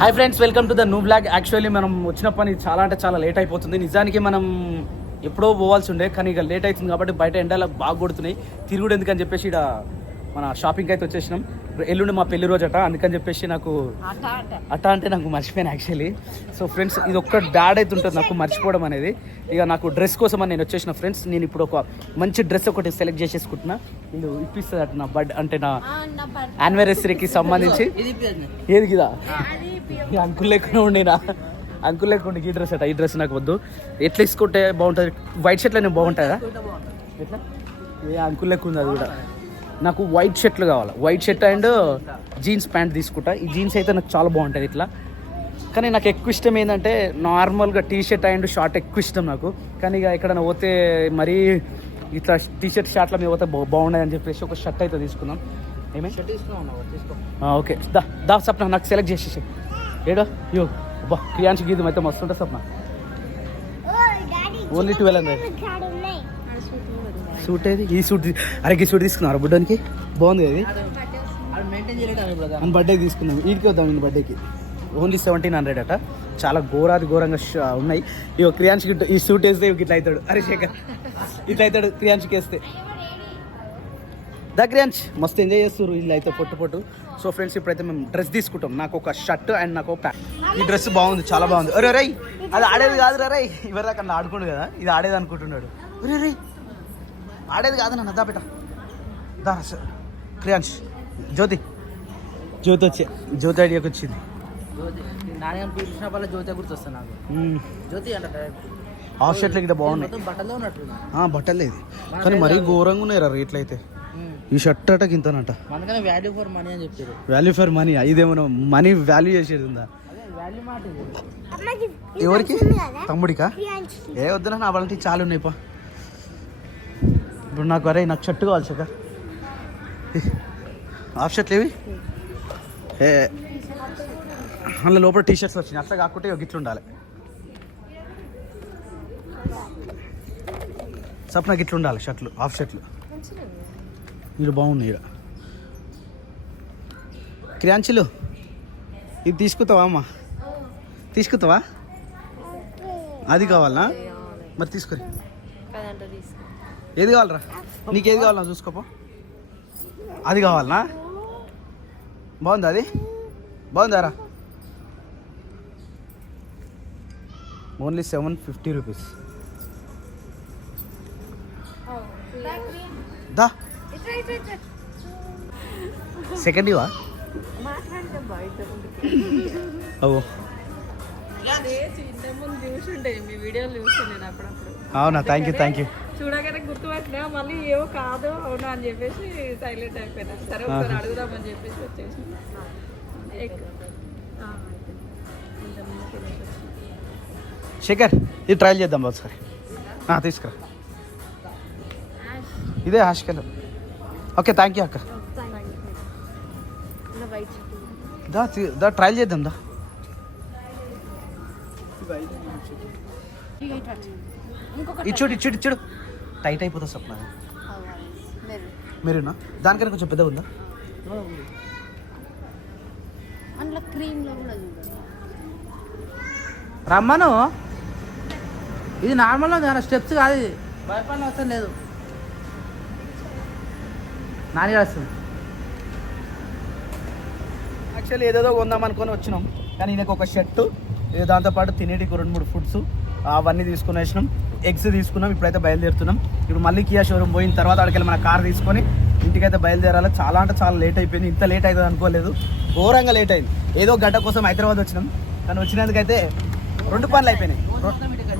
Hi friends welcome to the new blog actually మనం వచ్చిన పని చాలా అంటే చాలా లేట్ అయిపోతుంది. నిజానికి మనం ఎప్పుడో పోవాల్సి ఉండే కానీ ఇక లేట్ అవుతుంది కాబట్టి బయట ఎండలు బాగా కొడుతున్నాయి. తిరుగుడు ఎందుకని చెప్పేసి ఇక్కడ మన షాపింగ్ అయితే వచ్చేసినాం. ఎల్లుండి మా పెళ్ళి రోజట అందుకని చెప్పేసి నాకు అట్ట అంటే? నాకు మర్చిపోయాను యాక్చువల్లీ సో ఫ్రెండ్స్ ఇది ఒక్క బ్యాడ్ అయితే ఉంటుంది నాకు మర్చిపోవడం అనేది. ఇక నాకు డ్రెస్ కోసం అని నేను వచ్చేసిన ఫ్రెండ్స్ నేను ఇప్పుడు ఒక మంచి డ్రెస్ ఒకటి సెలెక్ట్ చేసేసుకుంటున్నా. వీళ్ళు ఇప్పిస్తుంది అట నా బడ్ అంటే నా యానివర్సరీకి సంబంధించి. ఏది ఈ అంకుల్ లేకుండా ఉండినా? అంకుల్ లేకుండా ఈ డ్రెస్ అట ఈ డ్రెస్ నాకు వద్దు. ఎట్లా వేసుకుంటే బాగుంటుంది? వైట్ షర్ట్లోనే బాగుంటుందా ఎట్లా? ఏ అంకుల్ లెక్క ఉంది అది కూడా. నాకు వైట్ షర్ట్లు కావాలి. White shirt and jeans pant తీసుకుంటా. ఈ జీన్స్ అయితే నాకు చాలా బాగుంటుంది ఇట్లా. కానీ నాకు ఎక్కువ ఇష్టం ఏంటంటే నార్మల్గా టీ షర్ట్ అండ్ షార్ట్ ఎక్కువ ఇష్టం నాకు. కానీ ఇక ఎక్కడైనా పోతే మరీ ఇట్లా టీ షర్ట్ షార్ట్లో మీద పోతే బా- బాగున్నాయి అని చెప్పేసి ఒక షర్ట్ అయితే తీసుకున్నాం ఏమే? ఆ, ఓకే. దా దా సప్న నాకు సెలెక్ట్ చేసేసి ఏడో? యో బా క్రియాంశ్ గీతం అయితే మస్తు ఉంటుంది Sapna. Only twelve hundred. Suit ఏది? ఈ సూట్ తీ- అరే ఈ సూట్ తీసుకున్నారు బుడ్డానికి? బాగుంది అది అని బర్త్డే తీసుకున్నాం వీడికి వద్దాం ఈ బర్త్డేకి ఓన్లీ సెవెంటీన్ హండ్రెడ్ అట. చాలా ఘోరాది ఘోరంగా ష- ఉన్నాయి. ఇక క్రియాంశ్కి ఈ సూట్ వేస్తే ఇట్లా అవుతాడు అరే శేఖర్ ఇట్లా అవుతాడు క్రియాంశ్కి వేస్తే. దా క్రియాంశ్ మస్తు ఎంజాయ్ చేస్తారు వీళ్ళు అయితే పొట్టు పొట్టు. సో ఫ్రెండ్స్ ఇప్పుడైతే మేము డ్రెస్ తీసుకుంటాం. నాకు ఒక షర్ట్ అండ్ నాకు ఒక ప్యాంట్ ఈ డ్రెస్ బాగుంది చాలా బాగుంది. అరే రై అది ఆడేది కాదు రై ఇవరి దాకా ఆడుకోండు కదా? ఇది ఆడేది అనుకుంటున్నాడు. అరే రై ఆడేది కాదు నన్ను దా పెట్ట దా క్రియాంశ్ జ్యోతి. జ్యోతి వచ్చే. జ్యోతి ఐడియాకి వచ్చింది. హాఫ్ షర్ట్లు ఇక్కడ బాగున్నాయి. బట్టలో ఉన్నట్టు ఆ, బట్టలే ఇది. కానీ మరీ ఘోరంగా ఉన్నాయి రా రేట్లు అయితే. ఈ షర్ట్ అట ఇంతనంట. మనకనే వాల్యూ ఫర్ మనీ అని చెప్పారు. వాల్యూ ఫర్ మనీ ఇదేమో మనీ వాల్యూ చేసేది ఉందా? ఎవరికి? తమ్ముడికా? ఏ వద్దునా నా వాళ్ళకి చాలా ఉన్నాయి పా. ఇప్పుడు నాకు అరే నాకు షర్ట్ కావాలి చక్క. హాఫ్ షర్ట్లు ఏవి? ఏ అందులో లోపల టీ షర్ట్స్ వచ్చినాయి. అట్లా కాకుంటే ఒక గిట్లు ఉండాలి. సప్న గిట్లు ఉండాలి షర్ట్లు హాఫ్ షర్ట్లు. మీరు బాగున్నాయి ఇక్కడ క్రియాంచులు ఇది తీసుకుంటావా అమ్మా? తీసుకుంటావా అది కావాలనా? మరి తీసుకురి. ఏది కావాలరా? నీకు ఏది కావాలన్నా చూసుకోపో. అది కావాలనా? బాగుందా అది? బాగుందారా? Only seven fifty rupees. దా. సెకండ్ ఇవా అవో అవునా థ్యాంక్ యూ థ్యాంక్ యూ చూడగానే గుర్తుపట్టినా మళ్ళీ ఏవో కాదు అవునా అని చెప్పేసి సైలెంట్ అయిపోయినా. సరే ఒకసారి అడుగుదామని చెప్పేసి వచ్చేసి. శేఖర్ ఇది ట్రయల్ చేద్దాం ఒకసారి తీసుకురా. ఇదే హాస్కెల్ ఓకే థ్యాంక్ యూ అక్క. దా దా ట్రయల్ చేద్దాం దా. ఇచ్చుడు ఇచ్చుడు ఇచ్చుడు టైట్ అయిపోతుంది సప్న మీరునా? దానికన్నా కొంచెం పెద్ద ఉందా? రమ్మను. ఇది నార్మల్ ఉంది స్టెప్స్ కాదు ఇది. భయపడిన అవసరం లేదు. నాని వస్తుంది యాక్చువల్లీ ఏదేదో కొందాం అనుకొని వచ్చినాం. కానీ ఈయనకు ఒక షర్టు దాంతోపాటు తినేటికి రెండు మూడు ఫుడ్స్ అవన్నీ తీసుకుని వచ్చినాం. ఎగ్స్ తీసుకున్నాం ఇప్పుడైతే బయలుదేరుతున్నాం. ఇప్పుడు మళ్ళీ కియా షోరూమ్ పోయిన తర్వాత అక్కడికి మన కార్ తీసుకొని ఇంటికైతే బయలుదేరాలి. చాలా అంటే చాలా లేట్ అయిపోయింది. ఇంత లేట్ అవుతుంది అనుకోలేదు. ఘోరంగా లేట్ అయింది. ఏదో గంట కోసం హైదరాబాద్ వచ్చినాం. కానీ వచ్చినందుకైతే రెండు పనులు అయిపోయినాయి.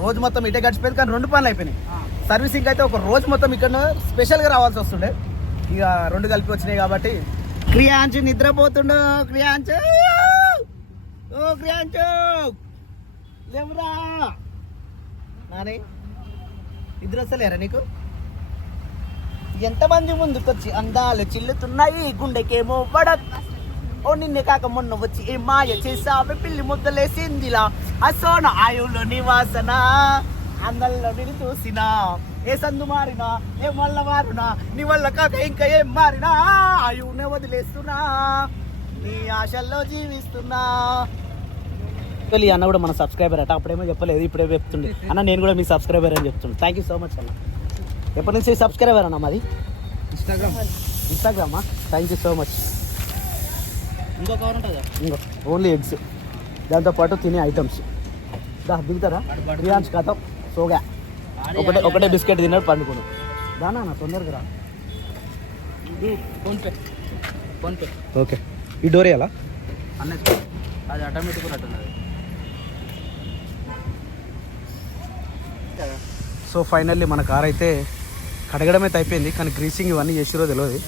రోజు మొత్తం ఇటే గడిచిపోయింది. కానీ రెండు పనులు అయిపోయినాయి. సర్వీసింగ్ అయితే ఒక రోజు మొత్తం ఇక్కడ స్పెషల్గా రావాల్సి వస్తుండే. ఇక రెండు కలిపి వచ్చినాయి కాబట్టి క్రియాంచు నిద్రపోతుండు క్రియాంచు. ఓ క్రియాంచు. లేవురా. నాని నిద్ర వస్తలేరా నీకు? ఎంతమంది ముందుకొచ్చి అందాలు చిల్లుతున్నాయి గుండెకేమో వడ ఓ నిన్నే కాక మొన్న వచ్చి ఏ మాయ చేసావే పిల్లి ముద్దలేసిందిలా. అసోన ఆయువులో నివాసన అందంలో నిన్ను చూసినా. ఏ సందు మారినా ఏ మల్ల మారునా నీ వల్ల కాక ఇంకా ఏం మారినా ఆయువునే వదిలేస్తున్నా నీ ఆశల్లో జీవిస్తున్నా. ఈ అన్న కూడా మన సబ్స్క్రైబర్ అట అప్పుడేమో చెప్పలేదు ఇప్పుడే చెప్తుండే. అన్న నేను కూడా మీ సబ్స్క్రైబర్ అని చెప్తుండే. థ్యాంక్ యూ సో మచ్ అన్న. ఎప్పటి నుంచి సబ్స్క్రైబర్ అన్న మాది? ఇన్స్టాగ్రామ్ ఇన్స్టాగ్రామా థ్యాంక్ యూ సో మచ్ ఇంకో కవర్ ఉంటుందా ఇంకో. ఓన్లీ ఎగ్స్ దాంతోపాటు తినే ఐటమ్స్ దా దిగుతారా? బిర్యాన్స్ కథం సోగా. ఒకటే ఒకటే బిస్కెట్ తిన్నాడు పండుకోడు దానా అన్న తొందరగా రా. PhonePe PhonePe okay. ఈ డోర్ ఎలా అన్న అది ఆటోమేటిక్ ఉన్నట్టున్నది సో ఫైనల్లీ మన కార్ అయితే కడగడం అయితే అయిపోయింది కానీ గ్రీసింగ్ ఇవన్నీ చేసిరో తెలియదు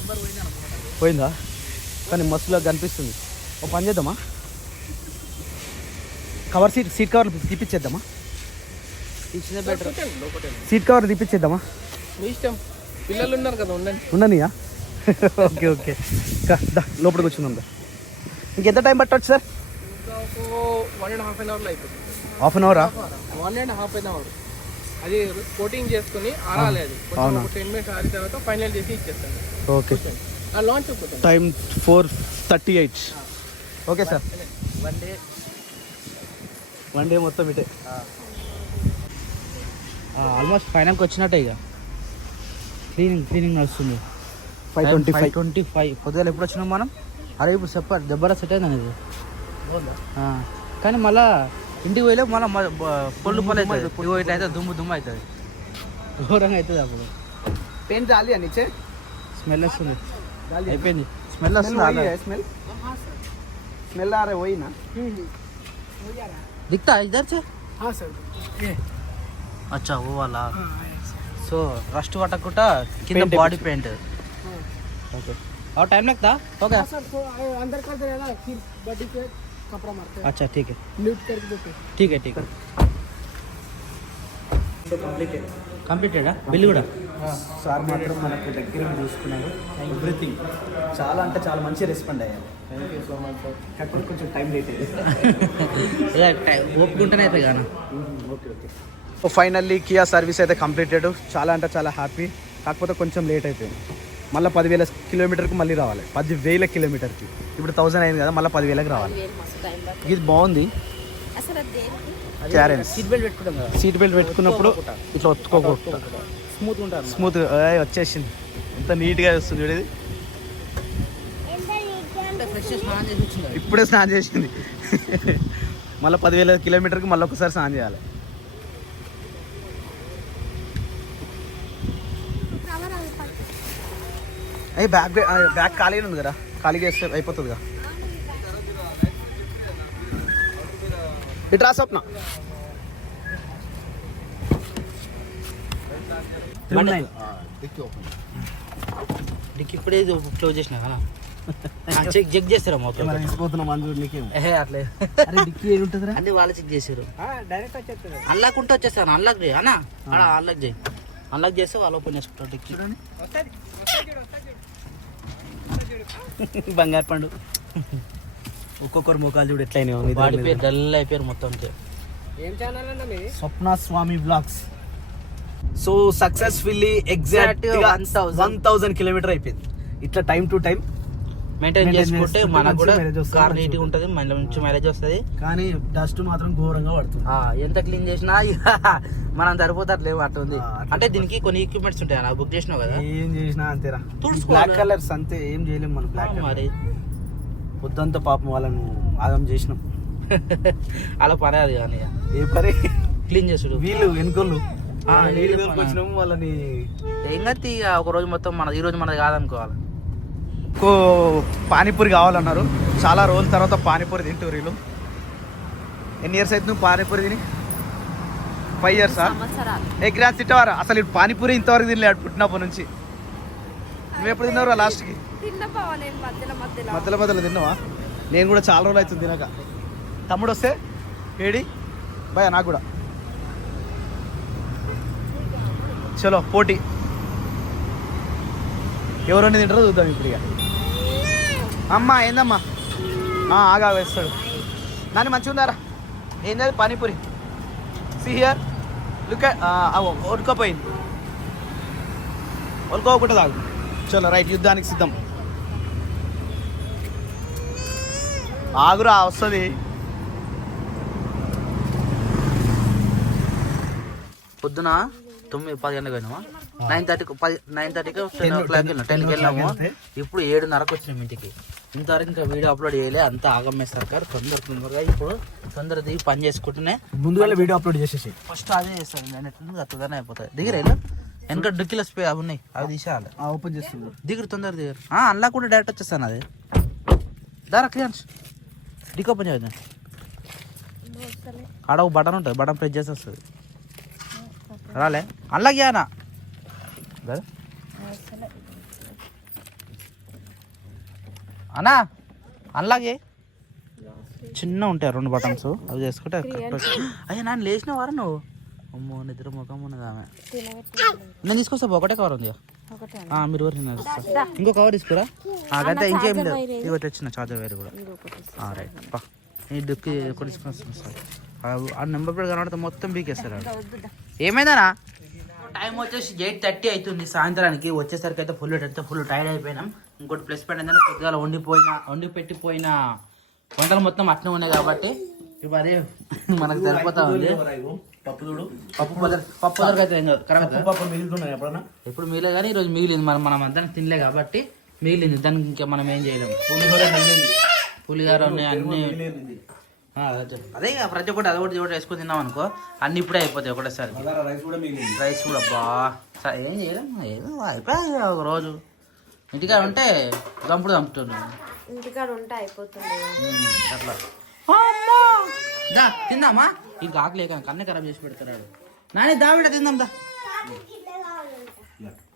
పోయిందా? కానీ మస్తులో కనిపిస్తుంది. ఓ పని చేద్దామా? కవర్ సీట్ సీట్ కవర్ తీపిచ్చేద్దామా? సీట్ కవర్ తీపిచ్చేద్దామా? మీ ఇష్టం. పిల్లలు ఉన్నారు కదా ఉండండి. ఉండనియా? Okay okay. లోపలికి వచ్చిందాం ఇంకెంత టైం పట్టవచ్చు sir? One and half an అవర్లో అయిపోతుంది. హాఫ్ అన్ అవరా one and half an hour అది కోటింగ్ చేసుకుని ఆరాలి అది. టెన్ మినిట్స్ ఆరిన తర్వాత ఫైనల్ చేసి ఇచ్చేస్తాను. Okay. Lunch time four thirty eight okay sir. One day one day మొత్తం ఇటే. ఆల్మోస్ట్ ఫైనల్కి వచ్చినట్టే ఇక. క్లీనింగ్ క్లీనింగ్ నడుస్తుంది. Five twenty five twenty five పొద్దుగా ఎప్పుడు వచ్చినాం మనం? అరే ఇప్పుడు చెప్పారు దెబ్బరా సెట్ అయింది అనేది కానీ మళ్ళా ఇంటికి పోయలే మళ్ళీ పొల్లు పళ్ళు అవుతుంది పొల్లు దుమ్ము దుమ్ము అవుతుంది ఘోరంగా అవుతుంది అప్పుడు. పెయిన్ రాలి అని స్మెల్ వస్తుంది. అయిపోయింది. స్మెల్ వస్తుంది స్మెల్ స్మెల్? ఆరే పోయినా? దిక్తా ఇద్దరు से हाँ सर अच्छा वो वाला సో రస్ట్ పట్టకుండా కింద Paint బాడీ పెయింట్ ఓకే और टाइम लगता ओके सर तो आए- अंदर कर दे ना फिर बॉडी पे कपड़ा मारते हैं अच्छा ठीक है म्यूट करके देते हैं ठीक है ठीक है కంప్లీటెడా బిల్ కూడా సార్ మాత్రం మనకు దగ్గర ఉండి చూసుకున్నారు ఎవ్రీథింగ్ చాలా అంటే చాలా మంచి రెస్పాండ్ అయ్యారు thank you so much sir కాకపోతే కొంచెం టైం లేట్ అయ్యింది ఒప్పుకుంటేనే అవుతుంది కానీ okay okay So finally Kia service అయితే కంప్లీటెడ్ చాలా అంటే చాలా హ్యాపీ కాకపోతే కొంచెం లేట్ అయిపోయింది. మళ్ళీ పదివేల కిలోమీటర్కి మళ్ళీ రావాలి. పదివేల కిలోమీటర్కి. ఇప్పుడు థౌజండ్ అయింది కదా మళ్ళీ పదివేలకు రావాలి. ఇది బాగుంది. అసలు అది దేనికి? క్యారెన్స్ సీట్ బెల్ట్ పెట్టుకుంటాం కదా. సీట్ బెల్ట్ పెట్టుకున్నప్పుడు ఇట్లా ఒత్తుకోకుండా స్మూత్ ఉంటారు స్మూత్ వచ్చేసింది. ఎంత నీట్గా వస్తుంది వచ్చింది? ఇప్పుడే స్నానం చేసింది. మళ్ళీ పదివేల కిలోమీటర్కి మళ్ళీ ఒకసారి స్నానం చేయాలి. అయ్యి బ్యాగ్ బ్యాగ్ ఖాళీగా ఉంది కదా. ఖాళీగా వేస్తే అయిపోతుందిగా. ఇట్రా స్వప్న. డిక్కి ఇప్పుడే క్లోజ్ చేసిన కదా. చెక్ చెక్ చేస్తారా మొత్తం? అట్లే. డిక్కి ఏది ఉంటుందిరా? వాళ్ళు చెక్ చేశారు. అన్లాక్ ఉంటే వచ్చేస్తాను అన్లాక్ చేయి. అన్నా అలా అన్లాక్ చేయి. అన్లాక్ చేస్తే వాళ్ళు ఓపెన్ చేసుకుంటారు డిక్కి బంగారు పండు. ఒక్కొక్కరు ముఖాలు చూడు ఎట్లయినాయి డల్ అయిపోయారు మొత్తం ఏం ఛానల్ అన్న మీది? Swapna Swamy vlogs so successfully exact 1000. One thousand kilometre అయిపోయింది. ఇట్లా టైం టు టైం మెయింటైన్ చేసుకుంటే మనకు కూడా కార్ మంచిగా. నీట్గా ఉంటుంది మంచి మైలేజ్ వస్తుంది. కానీ డస్ట్ మాత్రం ఘోరంగా పడుతుంది. ఎంత క్లీన్ చేసినా మనం సరిపోతారు లేవు అట్లా ఉంది అంటే దీనికి కొన్ని ఎక్విప్మెంట్స్ ఉంటాయి అన్న బుక్ చేసినావు కదా? ఏం చేసినా అంతేరా. బ్లాక్ కలర్స్ అంతే ఏం చేయలేం మనం బ్లాక్ మరి. పొద్దంతా పాపం వాళ్ళను ఆగం చేసినాం. అలా పని అది కానీ. ఏ పని? క్లీన్ చేసుడు. వీళ్ళు తోలుకొచ్చినాము వాళ్ళని ఏం కత్తి ఇక ఒక రోజు మొత్తం మన ఈ రోజు మనది కాదనుకోవాలి. పానీపూరి కావాలన్నారు. చాలా రోజుల తర్వాత పానీపూరి తింటారు వీళ్ళు ఎన్ని ఇయర్స్ అయితే నువ్వు పానీపూరి తిని? ఫైవ్ ఇయర్సా ఏ గ్రాస్ తిట్టవారా అసలు ఈ పానీపూరి ఇంతవరకు తినలేడు పుట్టినప్పటి నుంచి. నువ్వు ఎప్పుడు తిన్నావురా లాస్ట్కి మధ్యలో మధ్యలో. తిన్నావా? నేను కూడా చాలా రోజులు అవుతుంది తినక. తమ్ముడు వస్తే? ఏడి? భయ నాకు కూడా. చలో పోటీ. ఎవరన్నీ తింటారో చూద్దాం ఇప్పుడు ఇక అమ్మా ఏందమ్మా? ఆగా వేస్తాడు. దాన్ని మంచిగా ఉందారా ఏం పానీపూరి. సిహియర్ లుక్ ఒడుకోపోయింది వడుకోకుండా తాగు. చలో రైట్ యుద్ధానికి సిద్ధం. ఆగురా వస్తుంది. పొద్దున? తొమ్మిది పది గంటలకు పోయినామా నైన్ థర్టీకి పది నైన్ థర్టీకి టెన్ ఓ క్లాక్ వెళ్ళినా టెన్కి వెళ్ళాము. ఇప్పుడు ఏడున్నరకు వచ్చినాం ఇంటికి. ఇంతవరకు ఇంకా వీడియో అప్లోడ్ చేయలే అంతా ఆగమ్మే సర్కార్ తొందర తొందరగా ఇప్పుడు తొందర దిగి పని చేసుకుంటూనే ముందుగా వీడియో అప్లోడ్ చేసేసి. ఫస్ట్ అదే చేస్తాను నేను ఎట్లా అత్తదానే అయిపోతుంది దిగరే వెళ్ళు. వెనక డిక్కీలో స్పే అవి ఉన్నాయి. అవి తీసేయాలి. ఓపెన్ చేస్తున్నారు. దిగురు తొందర దిగురు. అందులో కూడా డైరెక్ట్ వచ్చేస్తాను అది. దారా క్లియర్స్ డిక్ ఓపెన్ చేద్దాం ఆడ ఒక బటన్ ఉంటుంది. బటన్ ప్రెస్ చేసి వస్తుంది. రాలే. అందులోకి అనా అన్నా అందులోకి చిన్న ఉంటాయి రెండు బటన్స్ అవి చేసుకుంటే కరెక్ట్ అయ్యా నాన్న లేచిన వారా నువ్వు? అమ్మో నిద్ర ముఖం ఉన్నది ఆమె. నేను తీసుకొస్తా బా, ఒకటే కవర్ ఉంది మీరు. ఇంకో కవర్ తీసుకురా. అదంతా ఇంకేం లేదు. ఇవి తెచ్చిన చార్జర్ వైర్ కూడా. రైట్. పా. ఈ దుక్కి ఒకటి తీసుకొని వస్తాను సార్. ఆ- ఆ నెంబర్ ప్లేట్ కనబడితే మొత్తం బీకేస్తారు ఏమైందనా టైం వచ్చేసి ఎయిట్ థర్టీ అవుతుంది. సాయంత్రానికి వచ్చేసరికి అయితే ఫుల్ అయితే ఫుల్ టైర్డ్ అయిపోయినాం. ఇంకోటి ప్లస్ పాయింట్ ఏంటంటే కొద్దిగా వండిపోయిన వండి పెట్టిపోయిన వంటలు మొత్తం అట్నే ఉన్నాయి కాబట్టి ఇప్పుడు అదే మనకు సరిపోతా ఉంది. పప్పు చూడు. పప్పు పప్పు కాదు కరెక్ట్ పప్పు మిగులుతున్నాయి ఎప్పుడన్నా? ఎప్పుడు మిగిలే కానీ ఈరోజు మిగిలింది. మనం మనం అంతా తినలే కాబట్టి మిగిలింది. దానికి ఇంకా మనం ఏం చేయలేము పులిహోర మిగిలింది. పులిగారు ఉన్నాయి అన్ని అదే. ప్రతి ఒక్కటి అది ఒకటి ఒకటి వేసుకొని తిన్నాం అనుకో అన్ని ఇప్పుడే అయిపోతాయి ఒకటేసారి రైస్ కూడా మిగిలింది. రైస్ కూడా బా సరే ఏం చేయలేం ఏదో అయిపోయాయి ఒక రోజు. ఇంటికాడ ఉంటే దంపుడు దంపుతున్నాను ఇంటికాడ ఉంటే అయిపోతుంది. అట్లా. దా తిందామా? ఇంకా ఆకలి కానీ కన్నే ఖరాబ్ చేసి పెడతాడు. నాని దావిడ తిందాం దా.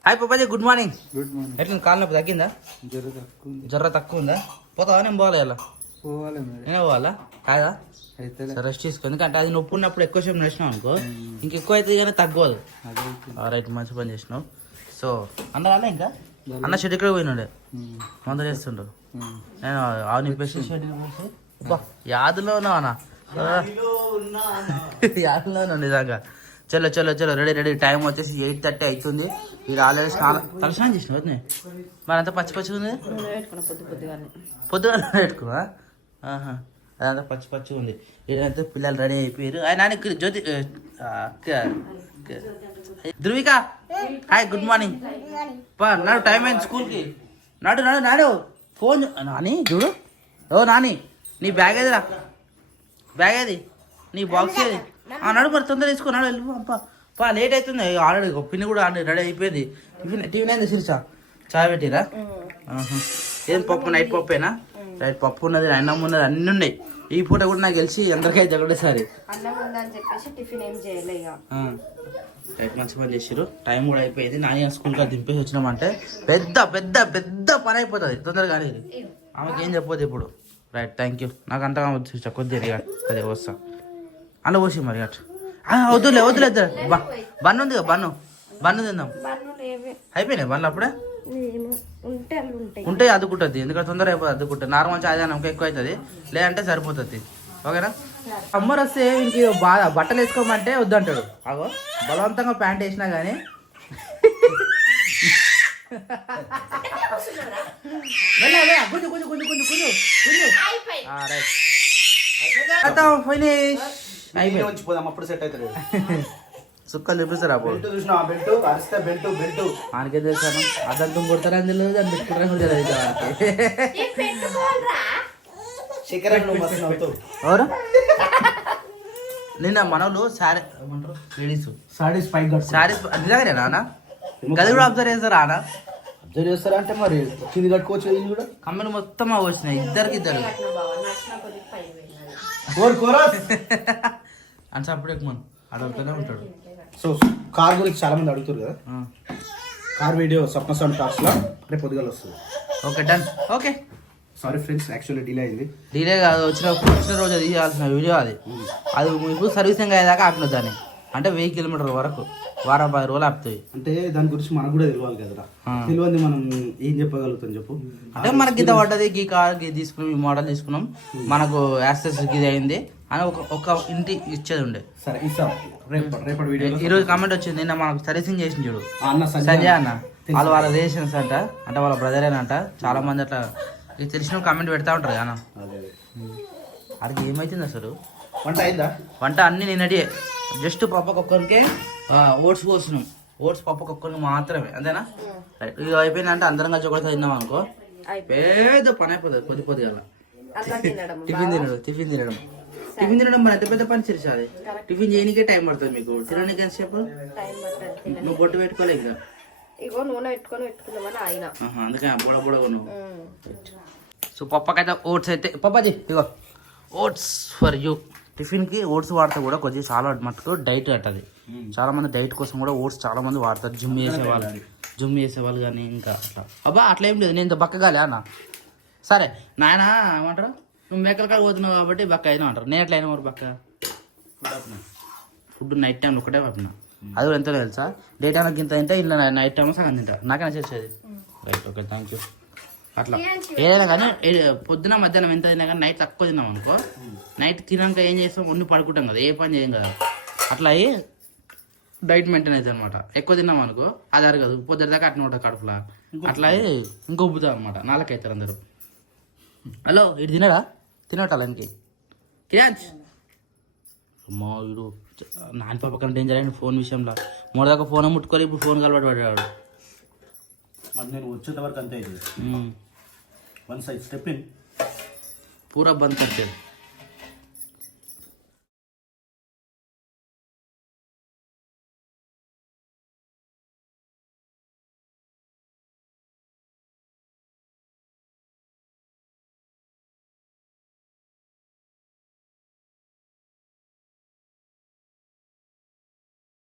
హాయ్ పప్పాజీ గుడ్ మార్నింగ్. Good morning. ఎట్లా కాలు నొప్పి తగ్గిందా? జర తక్కువ జ్వర తక్కువ ఉందా? పోతావా? నేను ఇలా పోవాలి మరి. నేనే పోవాలా కాదా రెస్ట్ తీసుకో. ఎందుకంటే అది నొప్పి ఉన్నప్పుడు ఎక్కువ సేపు నడిచినావు అనుకో ఇంకెక్కువ అయితే కానీ తగ్గదు. రైట్ మంచి పని చేసినావు. సో అన్న రాలే ఇంకా? అన్న షెడ్ ఇక్కడ పోయినాడే? మంద చేస్తుండు. నేను షెడ్ బా యాదులో ఉన్నావు అన్న? యాదులో ఉన్నావు నిజంగా. చలో చలో చలో రెడీ రెడీ టైం వచ్చేసి ఎయిట్ థర్టీ అవుతుంది ఇది ఆల్రెడీ స్నానం తలస్నానం చేసిన వద్దు మరి అంత పచ్చి పచ్చి ఉంది పెట్టుకున్న పొద్దు పొద్దుగానే. పొద్దున పెట్టుకున్నా ఆహా. అదంతా పచ్చి పచ్చి ఉంది. ఇదంతా పిల్లలు రెడీ అయిపోయారు. ఆయన Jyothi Dhruvika hi good morning. పా నాడు టైం అయింది స్కూల్కి నాడు నాడు నాడు. ఫోన్ చూ- నాని చూడు. ఓ నాని నీ బ్యాగ్ ఏదిరా? బ్యాగ్ ఏది? నీ బాక్స్ ఏది? ఆ నడు మరి తొందర తీసుకో నాడు వెళ్ళి పా పా. లేట్ అవుతుంది. ఆల్రెడీ పిన్ని కూడా రెడీ అయిపోయింది. టిఫిన్ టిఫిన్ అయింది సిరిసా చాయ్ పెట్టిరా. ఏం పప్పు నైట్ పప్పేనా? నైట్ పప్పు ఉన్నది అన్నం ఉన్నది అన్నీ ఉన్నాయి. ఈ పూట కూడా నాకు తెలిసి అందరికైతే ఒకటేసారి అన్నం ఉందని చెప్పేసి టిఫిన్ ఏం చేయలే ఇక ఆ. రైట్ మంచి పని చేసారు టైం కూడా అయిపోయింది. నాని స్కూల్కి దింపేసి వచ్చినామంటే పెద్ద పెద్ద పెద్ద పని అయిపోతుంది. తొందరగా ఆమెకి ఏం చెప్పొద్దు ఇప్పుడు. రైట్ థ్యాంక్ యూ నాకు అంతగా వద్దు కొద్దిగా అదే వస్తా. అలా పోసి మరి అట్. వద్దులే వద్దులే బన్ను ఉంది కదా బన్ను. బన్ను తిందాం. అయిపోయినాయి బన్ను అప్పుడే? ఉంటాయి ఉంటే అద్దుకుంటుంది ఎందుకంటే తొందర అయిపోతుంది అద్దుకుంటుంది నార్మల్ చాయ్ ఇంకా ఎక్కువ అవుతుంది లేదంటే సరిపోతుంది ఓకేనా సమ్మర్ వస్తే ఇంక బాగా బట్టలు వేసుకోమంటే వద్దంటాడు అగో బలవంతంగా ప్యాంట్ వేసినా కానీ రైట్ అయిపోయింది వచ్చిపోదాం అప్పుడు సెట్ అవుతుంది సుక్కలు చూపిస్తారు అప్పుడు బెల్ట్ చూసిన ఆ బెల్ట్? అరిస్తే బెల్ట్ బెల్ట్. ఆయనకే తెలుసాను అదంతం కొడతారని తెలియదు దాన్ని పెట్టుకుంటారని కూడా తెలియదు వాళ్ళకి. శిఖరం ఎవరు? నిన్న మనోళ్ళు శారీ ఏమంటారు? లేడీస్. శారీస్ నిజంగానే నాన్న గది కూడా అబ్జర్వ్ చేస్తారా అన్న? అబ్జర్వ్ చేస్తారా అంటే మరి కింది కట్టుకోవచ్చు కూడా? కమ్మలు మొత్తం అవి వచ్చినాయి ఇద్దరికి ఇద్దరు. కోర్. అని అప్పుడు ఎక్కువ అడుగుతూనే ఉంటాడు. సో కార్ గురించి చాలా మంది అడుగుతారు కదా. కార్ వీడియో స్వప్న సౌండ్ టాక్స్లో రేపు పొద్దుగాల వస్తుంది. Okay done okay. Sorry friends actually delay అయింది. డీలే కాదు వచ్చిన వచ్చిన రోజు అది తీయాల్సిన వీడియో అది. అది మీకు సర్వీసింగ్ అయ్యేదాకా ఆపిన దాన్ని అంటే వెయ్యి కిలోమీటర్ వరకు వారం పది రోజులు ఆపుతాయి. అంటే దాని గురించి మనకు కూడా తెలియాలి కదరా. తెలియంది మనం ఏం చెప్పగలుగుతాం చెప్పు. అంటే మనకి ఇంత పడ్డది గీ కార్ గీ తీసుకున్నాం ఈ మోడల్ తీసుకున్నాం. మనకు యాక్సెస్ ఇది అయింది అని ఒక ఒక ఇంటి ఇచ్చేది ఉండే. సరే ఇస్తాం. రేపు రేపటి వీడియోలో ఈ రోజు కామెంట్ వచ్చింది నిన్న మనకు సర్వీసింగ్ చేసింది చూడు. అన్న సంజయ్ సంజయ్ అన్న. వాళ్ళు వాళ్ళ రిలేషన్స్ అంట అంటే వాళ్ళ బ్రదర్ అంట చాలా మంది అట్లా తెలిసిన కామెంట్ పెడతా ఉంటారు అన్న. అదే అడిగి ఏమైతుంది అసలు? వంట అయిందా? వంట అన్ని నిన్నటియే. జస్ట్ పప్పకు ఒక్కరికే ఓట్స్ పోసినాం. ఓట్స్ పప్పకు ఒక్కరికి మాత్రమే అంతేనా? రైట్ ఇది అయిపోయిందంటే అందరం కలిసి ఒకటి తిన్నాం అనుకో. పెద్ద పని అయిపోతుంది కొద్ది కొద్దిగా టిఫిన్ తినడం టిఫిన్ తినడం. టిఫిన్ తినడం మరి ఎంత పెద్ద పని చేసి అది టిఫిన్ చేయడానికే టైం పడుతుంది మీకు. తినడానికి ఎంతసేపు? నువ్వు బొట్టు పెట్టుకోలే ఇక? ఇగో నూనె పెట్టుకొని పెట్టుకుందామని ఆయన ఆహా, అందుకే బొడ బొడ నువ్వు సో పప్పకైతే ఓట్స్ అయితే పప్పాజీ ఇగో. Oats for you. టిఫిన్కి ఓట్స్ వాడితే కూడా కొద్దిగా చాలా మటుకు డైట్ అంటది. చాలా మంది డైట్ కోసం కూడా ఓట్స్ చాలా మంది వాడతారు. జిమ్ చేసే వాళ్ళు. జిమ్ చేసే వాళ్ళు కానీ ఇంకా అట్లా. అబ్బా అట్లా ఏం లేదు. నేను ఇంత బక్కగాలే అన్న. సరే నాయన ఏమంటారు? నువ్వు మేకల కాడ పోతున్నావు కాబట్టి బక్క అయినా అంటారు. నేను ఎట్లా అయినా మరి బక్క? ఫుడ్ నైట్ టైం ఒకటే పట్టిన అది కూడా ఎంతో తెలుసా? డే టైంకి ఇంత తింటే ఇలా నైట్ టైం సగం తింటా. నాకే నచ్చేది రైట్ ఓకే థ్యాంక్ యూ అట్లా. ఏదైనా కానీ ఏ- పొద్దున మధ్యాహ్నం ఎంత తిన్నా కానీ నైట్ తక్కువ తిన్నాం అనుకో నైట్ తినాక ఏం చేస్తాం? వండి పడుకుంటాం కదా ఏ పని చేయం కదా. అట్లా అయ్యి డైట్ మెయింటైన్ అవుతుంది అనమాట ఎక్కువ తిన్నాం అనుకో అది అరగదు. పొద్దున దాకా అట్నే ఉంటుంది కడుపులా. అట్లా అయ్యి ఇంకో ఉబ్బుతాం అనమాట నాలుకైతారు అందరూ. హలో ఇటు తినడా తినట్టు ఇంకే? కిరాంచ్! అమ్మా వీడు నాన్న పాప కంటే డేంజర్ అయిన ఫోన్ విషయంలో. మొదదాకా ఫోన్ ముట్టుకొని ఇప్పుడు ఫోన్ కలవాడు పడ్డాడు మరి నేను వచ్చేంత వరకు అంతే ಒನ್ ಸೈಡ್ ಸ್ಟೆಪ್ ಇನ್ ಪೂರ ಬಂದ್ ತರ್ತೇವೆ